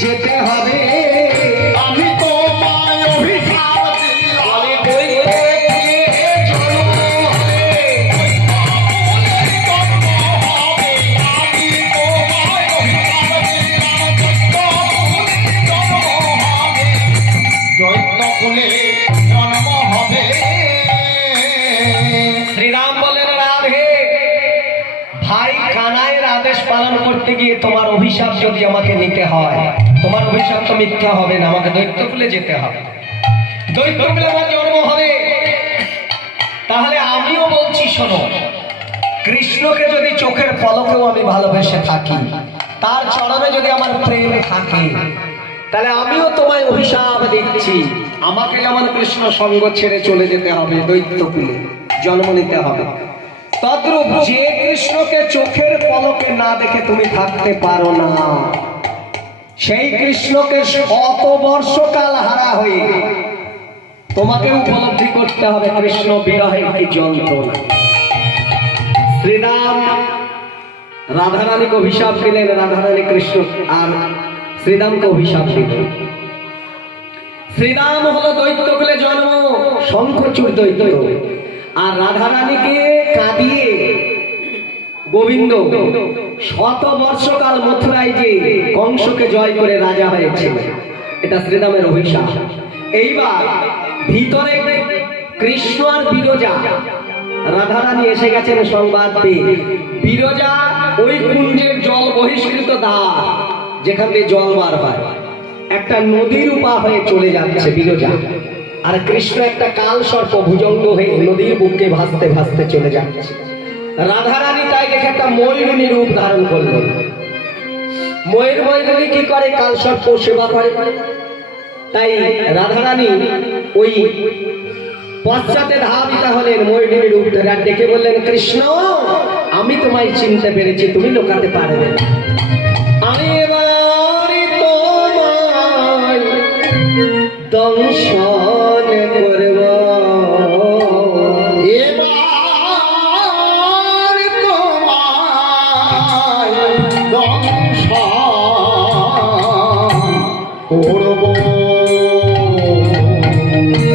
যেতে হবে আমি তোমায় অভিশাপ দিলাম। আমি দৈত্যকুলে জন্ম হবে। আমি তোমায় অভিশাপ দিলাম। দৈত্যকুলে জন্ম হবে। শ্রীরাম বলেন, রাধে ভাই কানাইয়ের আদেশ পালন করতে গিয়ে তোমার অভিশাপ যদি আমাকে নিতে হয়, তোমার অভিশাপ তো মিথ্যা হবে না, আমাকে দৈত্যকুলে যেতে হবে। দৈত্যকুলে আমার জন্ম হবে। তাহলে আমিও বলছি, শোনো, কৃষ্ণকে যদি চোখের পলকেও আমি ভালোবেসে থাকি, তার চরণে যদি আমার প্রেম থাকে, তাহলে আমিও তোমায় অভিশাপ দিচ্ছি, আমাকে যেমন কৃষ্ণ সঙ্গ ছেড়ে চলে যেতে হবে, দৈত্যকুলে জন্ম নিতে হবে। তদ্রূপ যে কৃষ্ণকে চোখের পলকে না দেখে তুমি থাকতে পারো না, সেই কৃষ্ণকে শত বর্ষকাল হারা হয়ে তোমাকে উপলব্ধি করতে হবে কৃষ্ণ বিরহের কি যন্ত্রণা। শ্রীরাম রাধারানীকে অভিশাপ দিলেন, রাধারানী কৃষ্ণ আর শ্রীরামকে অভিশাপ দিলেন। শ্রীরাম হলো দৈত্যকুলে জন্ম, শঙ্খচূড় দৈত্য, আর রাধারানীকে কাঁদিয়ে গোবিন্দ শত বর্ষকাল মথুরায় যে কংসকে জয় করে রাজা হয়েছিল, এটা শ্রীরামের অভিশাপ। এইবার ভিতরে কৃষ্ণ আর বিরজা, রাধারানী এসে গেছেন সংবাদ পেয়ে। বিরজা ওই কুঞ্জের জল বহিষ্কৃত দ্বার, যেখান থেকে জল বার হয়, একটা নদীর উপা হয়ে চলে যাচ্ছে বিরজা, আর কৃষ্ণ একটা কাল সর্প ভুজঙ্গ হয়ে নদীর বুকে ভাসতে ভাসতে চলে যাচ্ছে। রাধারানী তাই দেখে একটা ময়ূরী রূপ ধারণ করলেন। ময়ূরী কি করে? কাল সর্প সেবা করে। তাই রাধারানী ওই পশ্চাতে ধাবিতা হলেন ময়ূরী রূপ ধরে, আর ডেকে বললেন, কৃষ্ণ আমি তোমায় চিনতে পেরেছি, তুমি লুকাতে পারবে না। আমি এবার তোমায় দংশন করব। এবার তোমায় দংশন করব।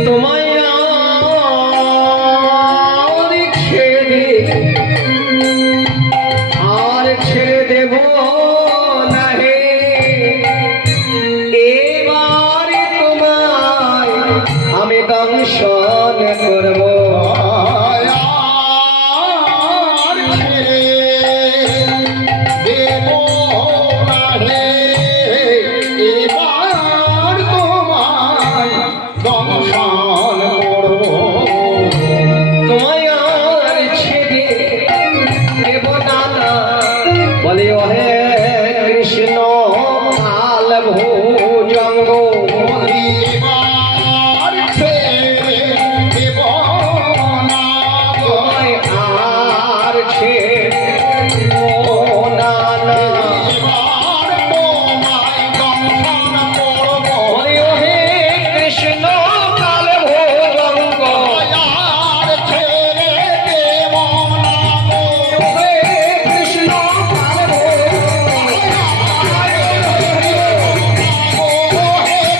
তোমায় আর ছেড়ে দেব না হে। এবার তোমায় আমি দংশন করব। আর ছেড়ে দেব না রে। এবার তোমায় দংশন করব। তোমায় আর ছেড়ে দেব না। বলে ওহে কৃষ্ণ কাল ভুজঙ্গ, এবার ছেড়ে দেব না। তোমায় আর ছেড়ে দেব না। এবার তোমায় দংশন করব। বলে ওহে কৃষ্ণ কাল ভুজঙ্গ, আর ছেড়ে দেব না। ওহে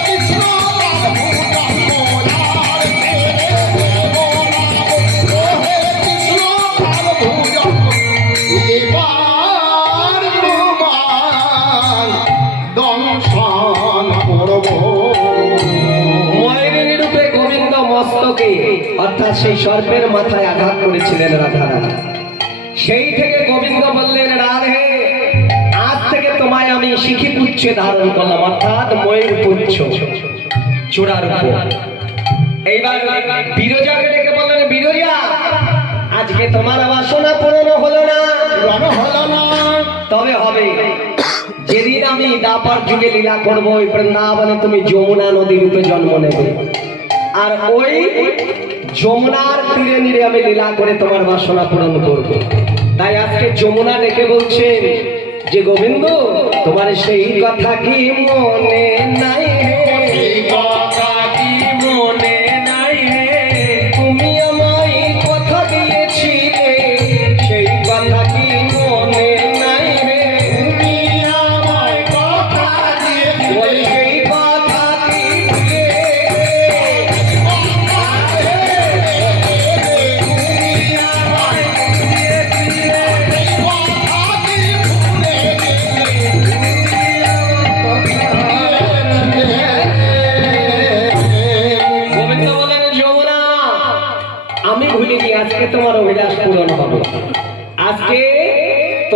কৃষ্ণ কাল ভুজঙ্গ। এবার তোমার দংশন করব। ময়ূরী রূপে গোবিন্দ মস্তকে অর্থাৎ সেই সর্পের মাথায় আঘাত করেছিলেন রাধারানী। সেই থেকে গোবিন্দ বললেন, রাধে আজ থেকে তোমায় আমি শিখি পুচ্ছে ধারণ করলাম, অর্থাৎ ময়ূর পুচ্ছ চূড়ার উপর। এইবার বিরজাকে ডেকে বললেন, বিরজা আজকে তোমার বাসনা পূরণ হলো না। হলো না। তবে হবে যেদিন আমি দাপার যুগে লীলা করবো, ওই বৃন্দাবনে তুমি যমুনা নদী রূপে জন্ম নেবে, আর ওই যমুনার তীরে নীরে আমি লীলা করে তোমার বাসনা পূরণ করব। তাই আজকে যমুনা ডেকে বলছেন যে, গোবিন্দ তোমার সেই কথা কি মনে নাই হে? এই কথা কি মনে নাই হে? তুমি আমায় কথা দিয়েছিলে, সেই কথা কি মনে নাই হে? তুমি আমায়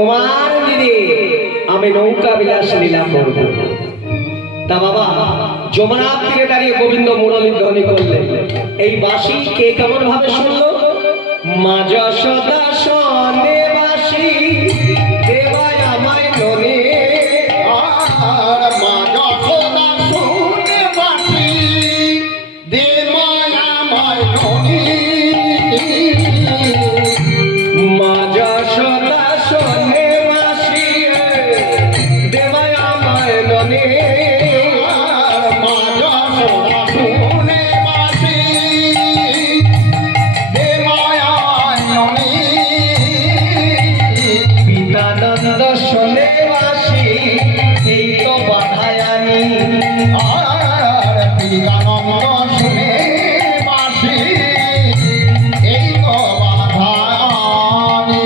তোমার দিদি আমি নৌকা বিলাস লীলা করব। তা বাবা যমুনার তীরে দাঁড়িয়ে গোবিন্দ মুরলী ধ্বনি করলেন। এই বাঁশি কে কেমন ভাবে শুনলো? মা যশোদা শোনে বাঁশি দেবায় আমায় ননে। আর মা যশোদা শুনে বাঁশি দে মায়া মায় ননি। মা যশোদা শোনে বাঁশি দেবায় আমায় ননে। আর মা যশোদা শুনে বাঁশি দে মায়া ননি। পিতানন্দ শোনে বাঁশি এই তো বাধায়ানি। আর পিতানন্দ শুনে বাঁশি এই তো বাধানি।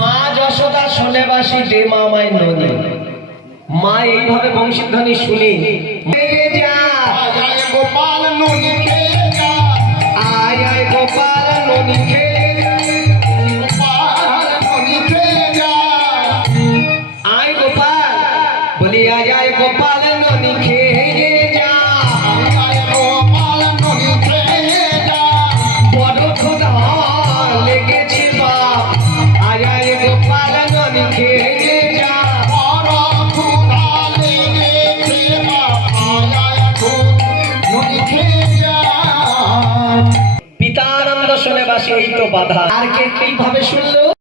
মা যশোদা শোনে বাঁশি দে মা আমায় ননি। মা এইভাবে বংশীধ্বনি শুনি যা আয় গোপাল ননি খেয়ে যা, আয় আয় গোপাল ননি খেয়ে যা। গোপাল ননি খেয়ে যা। আয় গোপাল বলি আয় আয় গোপাল ননি খেয়ে যা। আয় গোপাল ননি খেয়ে যা। বড় ক্ষুধা লেগেছে বাপ আয় আয় গোপাল ননি খেয়ে যা। বড় ক্ষুধা লেগেছে বাপ, আয় আয় ননি খেয়ে যা। পিতানন্দ শোনে বাঁশি এই তো বাধা। আর কে কিভাবে শুনলো?